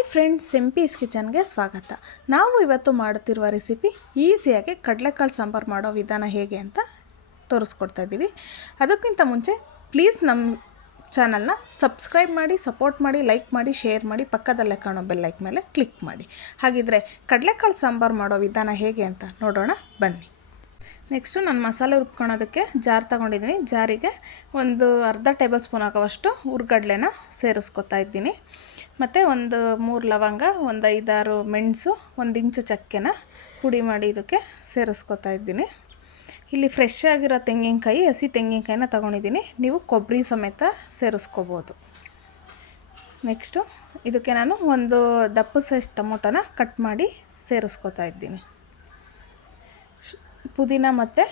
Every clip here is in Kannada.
ಹಾಯ್ ಫ್ರೆಂಡ್ಸ್ ಸಿಂಪೀಸ್ ಕಿಚನ್ಗೆ ಸ್ವಾಗತ. ನಾವು ಇವತ್ತು ಮಾಡುತ್ತಿರುವ ರೆಸಿಪಿ ಈಸಿಯಾಗಿ ಕಡಲೆಕಾಳು ಸಾಂಬಾರು ಮಾಡೋ ವಿಧಾನ ಹೇಗೆ ಅಂತ ತೋರಿಸ್ಕೊಡ್ತಾ ಇದ್ದೀವಿ ಅದಕ್ಕಿಂತ ಮುಂಚೆ ಪ್ಲೀಸ್ ನಮ್ಮ ಚಾನಲ್ನ ಸಬ್ಸ್ಕ್ರೈಬ್ ಮಾಡಿ ಸಪೋರ್ಟ್ ಮಾಡಿ ಲೈಕ್ ಮಾಡಿ ಶೇರ್ ಮಾಡಿ, ಪಕ್ಕದಲ್ಲೇ ಕಾಣೋ ಬೆಲ್ ಲೈಕ್ ಮೇಲೆ ಕ್ಲಿಕ್ ಮಾಡಿ. ಹಾಗಿದ್ರೆ ಕಡಲೆಕಾಳು ಸಾಂಬಾರು ಮಾಡೋ ವಿಧಾನ ಹೇಗೆ ಅಂತ ನೋಡೋಣ. ಬನ್ನಿ. ನೆಕ್ಸ್ಟು ನಾನು ಮಸಾಲೆ ರುಬ್ಕೊಳೋದಕ್ಕೆ ಜಾರ್ ತಗೊಂಡಿದ್ದೀನಿ. ಜಾರಿಗೆ ಒಂದು ಅರ್ಧ ಟೇಬಲ್ ಸ್ಪೂನ್ ಆಗೋವಷ್ಟು ಹುರ್ಗಡ್ಲೆನ ಸೇರಿಸ್ಕೊತಾ ಇದ್ದೀನಿ. ಮತ್ತು ಒಂದು ಮೂರು ಲವಂಗ, ಒಂದು ಐದಾರು ಮೆಣಸು, ಒಂದು ಇಂಚು ಚಕ್ಕೆನ ಪುಡಿ ಮಾಡಿ ಇದಕ್ಕೆ ಸೇರಿಸ್ಕೊತಾ ಇದ್ದೀನಿ. ಇಲ್ಲಿ ಫ್ರೆಶ್ ಆಗಿರೋ ತೆಂಗಿನಕಾಯಿ, ಹಸಿ ತೆಂಗಿನಕಾಯಿನ ತೊಗೊಂಡಿದ್ದೀನಿ. ನೀವು ಕೊಬ್ಬರಿ ಸಮೇತ ಸೇರಿಸ್ಕೋಬೋದು. ನೆಕ್ಸ್ಟು ಇದಕ್ಕೆ ನಾನು ಒಂದು ದಪ್ಪ ಸೈಜ್ ಟೊಮೊಟೊನ ಕಟ್ ಮಾಡಿ ಸೇರಿಸ್ಕೊತಾ ಇದ್ದೀನಿ. ಪುದೀನ ಮತ್ತು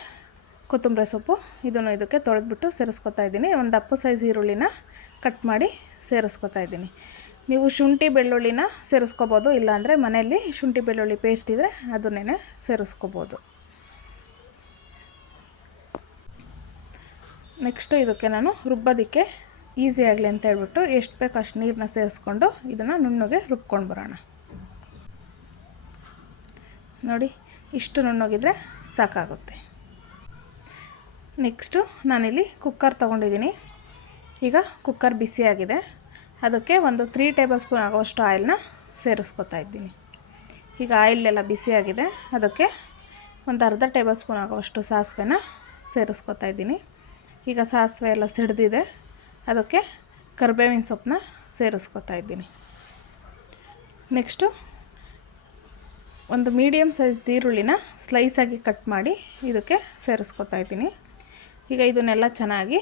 ಕೊತ್ತಂಬರಿ ಸೊಪ್ಪು ಇದನ್ನು ಇದಕ್ಕೆ ತೊಳೆದ್ಬಿಟ್ಟು ಸೇರಿಸ್ಕೊತಾ ಇದ್ದೀನಿ. ಒಂದು ದಪ್ಪ ಸೈಜ್ ಈರುಳ್ಳಿನ ಕಟ್ ಮಾಡಿ ಸೇರಿಸ್ಕೊತಾ ಇದ್ದೀನಿ. ನೀವು ಶುಂಠಿ ಬೆಳ್ಳುಳ್ಳಿನ ಸೇರಿಸ್ಕೋಬೋದು, ಇಲ್ಲಾಂದರೆ ಮನೆಯಲ್ಲಿ ಶುಂಠಿ ಬೆಳ್ಳುಳ್ಳಿ ಪೇಸ್ಟ್ ಇದ್ದರೆ ಅದನ್ನೇ ಸೇರಿಸ್ಕೋಬೋದು. ನೆಕ್ಸ್ಟು ಇದಕ್ಕೆ ನಾನು ರುಬ್ಬೋದಕ್ಕೆ ಈಸಿ ಆಗಲಿ ಅಂತ ಹೇಳ್ಬಿಟ್ಟು ಎಷ್ಟು ಬೇಕು ಅಷ್ಟು ನೀರನ್ನ ಸೇರಿಸ್ಕೊಂಡು ಇದನ್ನು ನುಣ್ಣಗೆ ರುಬ್ಕೊಂಡು ಬರೋಣ. ನೋಡಿ, ಇಷ್ಟು ನುಣ್ಣೋಗಿದ್ರೆ ಸಾಕಾಗುತ್ತೆ. ನೆಕ್ಸ್ಟು ನಾನಿಲ್ಲಿ ಕುಕ್ಕರ್ ತೊಗೊಂಡಿದ್ದೀನಿ. ಈಗ ಕುಕ್ಕರ್ ಬಿಸಿಯಾಗಿದೆ ಅದಕ್ಕೆ ಒಂದು ತ್ರೀ ಟೇಬಲ್ ಸ್ಪೂನ್ ಆಗುವಷ್ಟು ಆಯಿಲ್ನ ಸೇರಿಸ್ಕೊತಾ ಇದ್ದೀನಿ. ಈಗ ಆಯಿಲ್ ಎಲ್ಲ ಬಿಸಿಯಾಗಿದೆ ಅದಕ್ಕೆ ಒಂದು ಅರ್ಧ ಟೇಬಲ್ ಸ್ಪೂನ್ ಆಗುವಷ್ಟು ಸಾಸಿವೆನ ಸೇರಿಸ್ಕೊತಾ ಇದ್ದೀನಿ. ಈಗ ಸಾಸಿವೆ ಎಲ್ಲ ಸಿಡ್ದಿದೆ. ಅದಕ್ಕೆ ಕರಿಬೇವಿನ ಸೊಪ್ಪನ್ನ ಸೇರಿಸ್ಕೊತಾ ಇದ್ದೀನಿ. ನೆಕ್ಸ್ಟು ಒಂದು ಮೀಡಿಯಮ್ ಸೈಜ್ ಈರುಳ್ಳಿನ ಸ್ಲೈಸಾಗಿ ಕಟ್ ಮಾಡಿ ಇದಕ್ಕೆ ಸೇರಿಸ್ಕೊತಾ ಇದ್ದೀನಿ. ಈಗ ಇದನ್ನೆಲ್ಲ ಚೆನ್ನಾಗಿ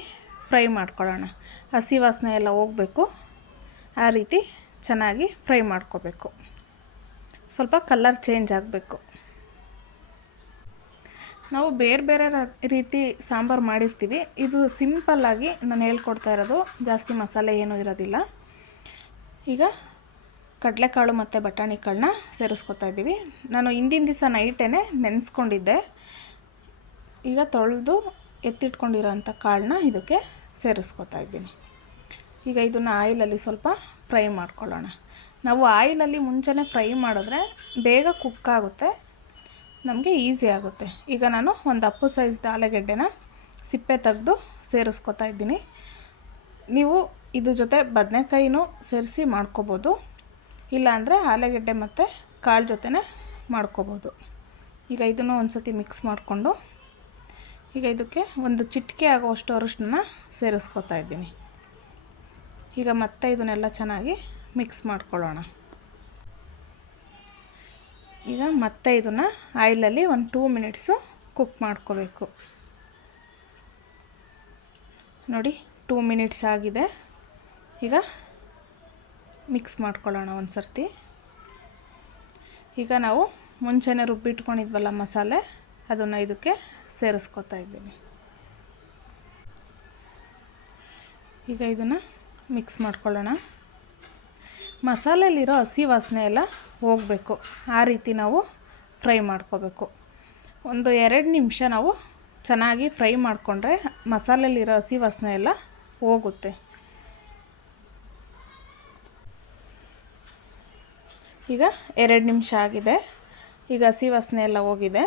ಫ್ರೈ ಮಾಡ್ಕೊಳ್ಳೋಣ. ಹಸಿ ವಾಸನೆ ಎಲ್ಲ ಹೋಗಬೇಕು. ಆ ರೀತಿ ಚೆನ್ನಾಗಿ ಫ್ರೈ ಮಾಡ್ಕೋಬೇಕು. ಸ್ವಲ್ಪ ಕಲರ್ ಚೇಂಜ್ ಆಗಬೇಕು. ನಾವು ಬೇರೆ ಬೇರೆ ರೀತಿ ಸಾಂಬಾರು ಮಾಡಿರ್ತೀವಿ. ಇದು ಸಿಂಪಲ್ಲಾಗಿ ನಾನು ಹೇಳ್ಕೊಡ್ತಾ ಇರೋದು ಜಾಸ್ತಿ ಮಸಾಲೆ ಏನೂ ಇರೋದಿಲ್ಲ. ಈಗ ಕಡಲೆಕಾಳು ಮತ್ತು ಬಟಾಣಿ ಕಾಳನ್ನ ಸೇರಿಸ್ಕೊತಾ ಇದ್ದೀವಿ. ನಾನು ಹಿಂದಿನ ದಿವಸ ನೈಟೇ ನೆನೆಸ್ಕೊಂಡಿದ್ದೆ. ಈಗ ತೊಳೆದು ಎತ್ತಿಟ್ಕೊಂಡಿರೋಂಥ ಕಾಳನ್ನ ಇದಕ್ಕೆ ಸೇರಿಸ್ಕೊತಾ ಇದ್ದೀನಿ. ಈಗ ಇದನ್ನು ಆಯಿಲಲ್ಲಿ ಸ್ವಲ್ಪ ಫ್ರೈ ಮಾಡ್ಕೊಳ್ಳೋಣ. ನಾವು ಆಯಿಲಲ್ಲಿ ಮುಂಚೆನೇ ಫ್ರೈ ಮಾಡಿದ್ರೆ ಬೇಗ ಕುಕ್ ಆಗುತ್ತೆ, ನಮಗೆ ಈಸಿ ಆಗುತ್ತೆ. ಈಗ ನಾನು ಒಂದು ಅಪ್ಪು ಸೈಜ್ ಆಲೂಗೆಡ್ಡೆನ ಸಿಪ್ಪೆ ತೆಗೆದು ಸೇರಿಸ್ಕೊತಾ ಇದ್ದೀನಿ. ನೀವು ಇದು ಜೊತೆ ಬದನೆಕಾಯಿನೂ ಸೇರಿಸಿ ಮಾಡ್ಕೋಬೋದು. ಇಲ್ಲಾಂದರೆ ಆಲೂಗೆಡ್ಡೆ ಮತ್ತು ಕಾಳು ಜೊತೆನೇ ಮಾಡ್ಕೋಬೋದು. ಈಗ ಇದನ್ನು ಒಂದು ಸತಿ ಮಿಕ್ಸ್ ಮಾಡಿಕೊಂಡು ಈಗ ಇದಕ್ಕೆ ಒಂದು ಚಿಟಿಕೆ ಆಗುವಷ್ಟು ಅರಿಶಿನ ಸೇರಿಸ್ಕೊತಾ ಇದ್ದೀನಿ. ಈಗ ಮತ್ತೆ ಇದನ್ನೆಲ್ಲ ಚೆನ್ನಾಗಿ ಮಿಕ್ಸ್ ಮಾಡ್ಕೊಳ್ಳೋಣ. ಈಗ ಮತ್ತೆ ಇದನ್ನು ಆಯಿಲಲ್ಲಿ ಒಂದು ಟೂ ಮಿನಿಟ್ಸು ಕುಕ್ ಮಾಡ್ಕೋಬೇಕು. ನೋಡಿ ಟೂ ಮಿನಿಟ್ಸ್ ಆಗಿದೆ. ಈಗ ಮಿಕ್ಸ್ ಮಾಡ್ಕೊಳ್ಳೋಣ ಒಂದು ಸರ್ತಿ ಈಗ ನಾವು ಮುಂಚೆನೆ ರುಬ್ಬಿಟ್ಕೊಂಡಿದ್ವಲ್ಲ ಮಸಾಲೆ, ಅದನ್ನು ಇದಕ್ಕೆ ಸೇರಿಸ್ಕೊತಾ ಇದ್ದೀನಿ. ಈಗ ಇದನ್ನು ಮಿಕ್ಸ್ ಮಾಡ್ಕೊಳ್ಳೋಣ. ಮಸಾಲೆಯಲ್ಲಿರೋ ಹಸಿ ವಾಸನೆ ಎಲ್ಲ ಹೋಗಬೇಕು. ಆ ರೀತಿ ನಾವು ಫ್ರೈ ಮಾಡ್ಕೋಬೇಕು. ಒಂದು ಎರಡು ನಿಮಿಷ ನಾವು ಚೆನ್ನಾಗಿ ಫ್ರೈ ಮಾಡಿಕೊಂಡ್ರೆ ಮಸಾಲೆಯಲ್ಲಿರೋ ಹಸಿ ವಾಸನೆ ಎಲ್ಲ ಹೋಗುತ್ತೆ. ಈಗ ಎರಡು ನಿಮಿಷ ಆಗಿದೆ. ಈಗ ಹಸಿ ವಾಸನೆ ಎಲ್ಲ ಹೋಗಿದೆ.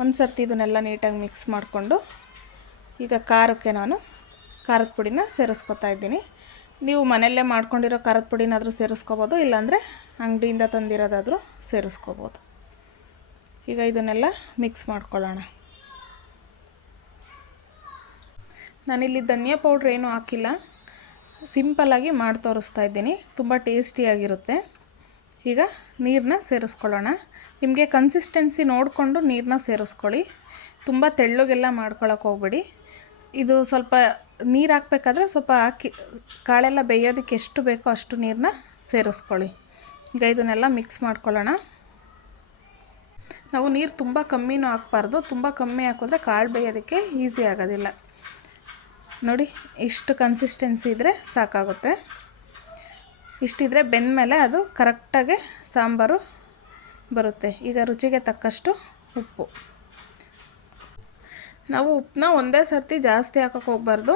ಒಂದು ಸರ್ತಿ ಇದನ್ನೆಲ್ಲ ನೀಟಾಗಿ ಮಿಕ್ಸ್ ಮಾಡಿಕೊಂಡು ಈಗ ಖಾರಕ್ಕೆ ನಾನು ಖಾರದ ಪುಡಿನ ಸೇರಿಸ್ಕೊತಾ ಇದ್ದೀನಿ. ನೀವು ಮನೆಯಲ್ಲೇ ಮಾಡ್ಕೊಂಡಿರೋ ಖಾರದ ಪುಡಿನಾದರೂ ಸೇರಿಸ್ಕೋಬೋದು, ಇಲ್ಲಾಂದರೆ ಅಂಗಡಿಯಿಂದ ತಂದಿರೋದಾದರೂ ಸೇರಿಸ್ಕೋಬೋದು. ಈಗ ಇದನ್ನೆಲ್ಲ ಮಿಕ್ಸ್ ಮಾಡ್ಕೊಳ್ಳೋಣ. ನಾನಿಲ್ಲಿ ಧನಿಯಾ ಪೌಡ್ರ್ ಏನೂ ಹಾಕಿಲ್ಲ. ಸಿಂಪಲ್ಲಾಗಿ ಮಾಡಿ ತೋರಿಸ್ತಾ ಇದ್ದೀನಿ. ತುಂಬ ಟೇಸ್ಟಿಯಾಗಿರುತ್ತೆ ಈಗ ನೀರನ್ನ ಸೇರಿಸ್ಕೊಳ್ಳೋಣ. ನಿಮಗೆ ಕನ್ಸಿಸ್ಟೆನ್ಸಿ ನೋಡಿಕೊಂಡು ನೀರನ್ನ ಸೇರಿಸ್ಕೊಳ್ಳಿ. ತುಂಬ ತೆಳ್ಳಗೆಲ್ಲ ಮಾಡ್ಕೊಳಕ್ಕೆ ಹೋಗ್ಬೇಡಿ. ಇದು ಸ್ವಲ್ಪ ನೀರು ಹಾಕ್ಬೇಕಾದ್ರೆ ಸ್ವಲ್ಪ ಹಾಕಿ, ಕಾಳೆಲ್ಲ ಬೇಯೋದಕ್ಕೆ ಎಷ್ಟು ಬೇಕೋ ಅಷ್ಟು ನೀರನ್ನ ಸೇರಿಸ್ಕೊಳ್ಳಿ. ಈಗ ಇದನ್ನೆಲ್ಲ ಮಿಕ್ಸ್ ಮಾಡ್ಕೊಳ್ಳೋಣ. ನಾವು ನೀರು ತುಂಬ ಕಮ್ಮಿನೂ ಹಾಕ್ಬಾರ್ದು. ತುಂಬ ಕಮ್ಮಿ ಹಾಕಿದ್ರೆ ಕಾಳು ಬೇಯೋದಕ್ಕೆ ಈಸಿ ಆಗೋದಿಲ್ಲ. ನೋಡಿ, ಇಷ್ಟು ಕನ್ಸಿಸ್ಟೆನ್ಸಿ ಇದ್ದರೆ ಸಾಕಾಗುತ್ತೆ. ಇಷ್ಟಿದ್ರೆ ಬೆಂದಮೇಲೆ ಅದು ಕರೆಕ್ಟಾಗಿ ಸಾಂಬಾರು ಬರುತ್ತೆ. ಈಗ ರುಚಿಗೆ ತಕ್ಕಷ್ಟು ಉಪ್ಪು. ನಾವು ಉಪ್ಪನ್ನ ಒಂದೇ ಸರ್ತಿ ಜಾಸ್ತಿ ಹಾಕೋಕೆ ಹೋಗ್ಬಾರ್ದು.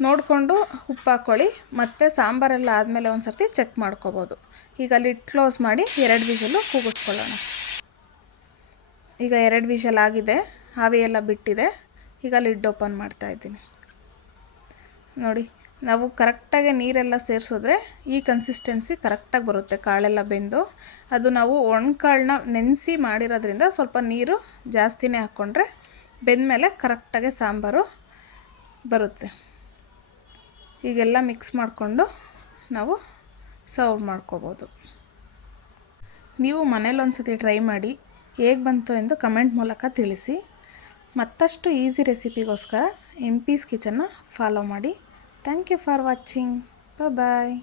ನೋಡಿಕೊಂಡು ಉಪ್ಪು ಹಾಕ್ಕೊಳ್ಳಿ ಮತ್ತು ಸಾಂಬಾರೆಲ್ಲ ಆದಮೇಲೆ ಒಂದು ಸರ್ತಿ ಚೆಕ್ ಮಾಡ್ಕೋಬೋದು. ಈಗ ಲಿಡ್ ಕ್ಲೋಸ್ ಮಾಡಿ ಎರಡು ವಿಷಲು ಕೂಗಿಸ್ಕೊಳ್ಳೋಣ. ಈಗ ಎರಡು ವಿಷಲ್ ಆಗಿದೆ. ಆವಿಯೆಲ್ಲ ಬಿಟ್ಟಿದೆ. ಈಗ ಲಿಡ್ ಓಪನ್ ಮಾಡ್ತಾ ಇದ್ದೀನಿ. ನೋಡಿ, ನಾವು ಕರೆಕ್ಟಾಗಿ ನೀರೆಲ್ಲ ಸೇರಿಸಿದ್ರೆ ಈ ಕನ್ಸಿಸ್ಟೆನ್ಸಿ ಕರೆಕ್ಟಾಗಿ ಬರುತ್ತೆ, ಕಾಳೆಲ್ಲ ಬೆಂದು. ಅದು ನಾವು ಒಣಕಾಳನ್ನ ನೆನೆಸಿ ಮಾಡಿರೋದ್ರಿಂದ ಸ್ವಲ್ಪ ನೀರು ಜಾಸ್ತಿನೇ ಹಾಕ್ಕೊಂಡ್ರೆ ಬೆಂದಮೇಲೆ ಕರೆಕ್ಟಾಗಿ ಸಾಂಬಾರು ಬರುತ್ತೆ. ಈಗೆಲ್ಲ ಮಿಕ್ಸ್ ಮಾಡಿಕೊಂಡು ನಾವು ಸರ್ವ್ ಮಾಡ್ಕೋಬೋದು. ನೀವು ಮನೇಲಿ ಒಂದು ಸತಿ ಟ್ರೈ ಮಾಡಿ, ಹೇಗೆ ಬಂತು ಎಂದು ಕಮೆಂಟ್ ಮೂಲಕ ತಿಳಿಸಿ. ಮತ್ತಷ್ಟು ಈಸಿ ರೆಸಿಪಿಗೋಸ್ಕರ ಎಮ್ ಪೀಸ್ ಕಿಚನ್ನ ಫಾಲೋ ಮಾಡಿ thank you for watching bye